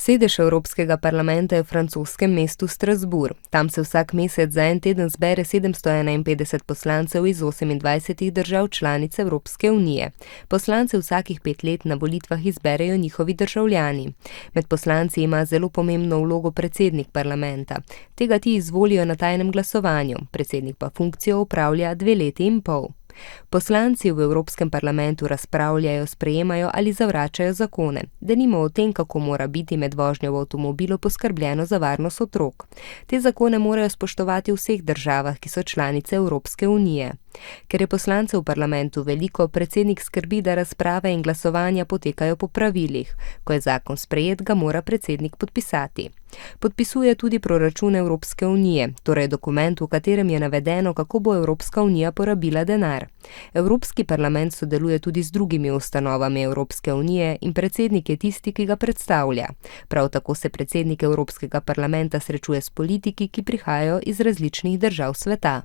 Sedež Evropskega parlamenta je v francoskem mestu Strasbourg. Tam se vsak mesec za en teden zbere 751 poslancev iz 28 držav članic Evropske unije. Poslance vsakih 5 let na volitvah izberejo njihovi državljani. Med poslanci ima zelo pomembno vlogo predsednik parlamenta. Tega ti izvolijo na tajnem glasovanju, predsednik pa funkcijo opravlja 2 leti in pol. Poslanci v Evropskem parlamentu razpravljajo, sprejemajo ali zavračajo zakone, denimo o tem, kako mora biti med vožnjo v avtomobilu poskrbljeno za varnost otrok. Te zakone morajo spoštovati v vseh državah, ki so članice Evropske unije. Ker je poslancev v parlamentu veliko, predsednik skrbi, da razprave in glasovanja potekajo po pravilih. Ko je zakon sprejet, ga mora predsednik podpisati. Podpisuje tudi proračun Evropske unije, torej dokument, v katerem je navedeno, kako bo Evropska unija porabila denar. Evropski parlament sodeluje tudi z drugimi ustanovami Evropske unije in predsednik je tisti, ki ga predstavlja. Prav tako se predsednik Evropskega parlamenta srečuje s politiki, ki prihajajo iz različnih držav sveta.